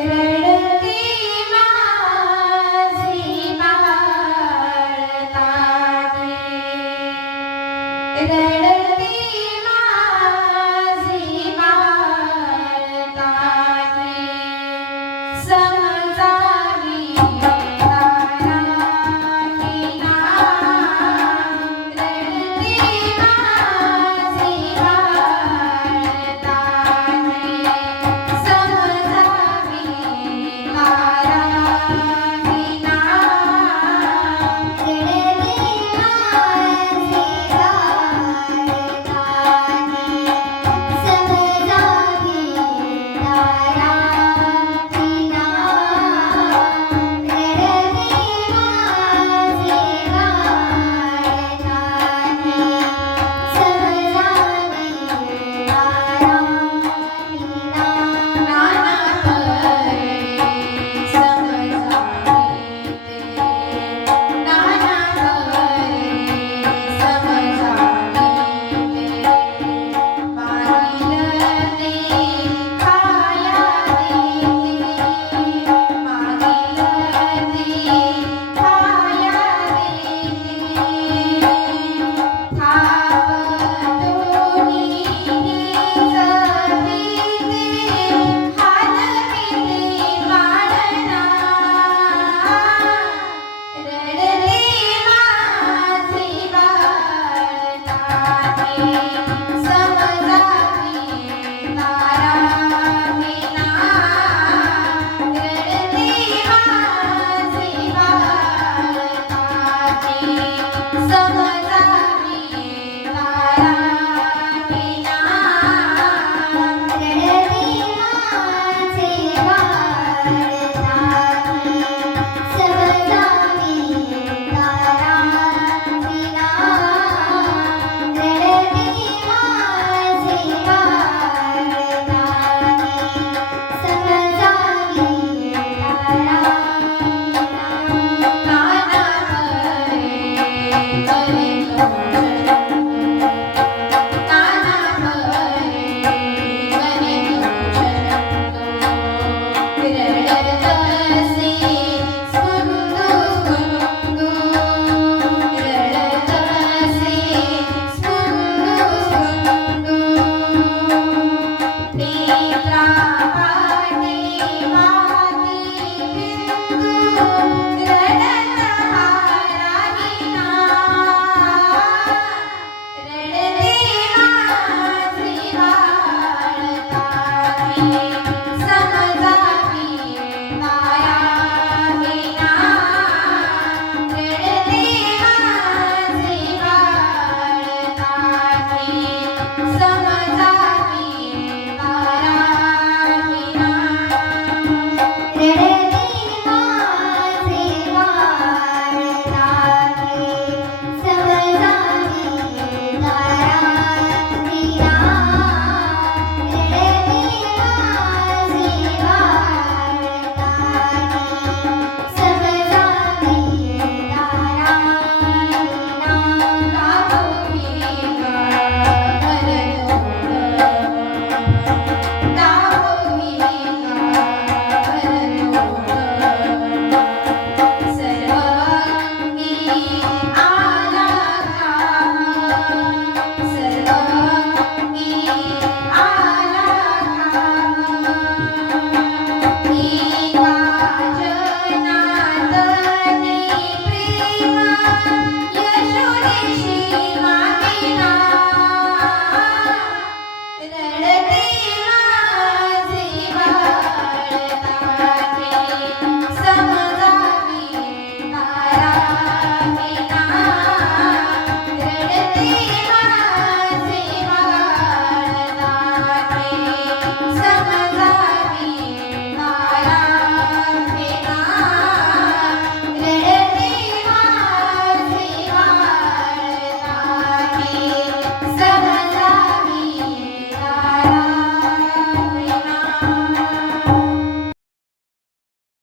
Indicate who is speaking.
Speaker 1: Amen. You.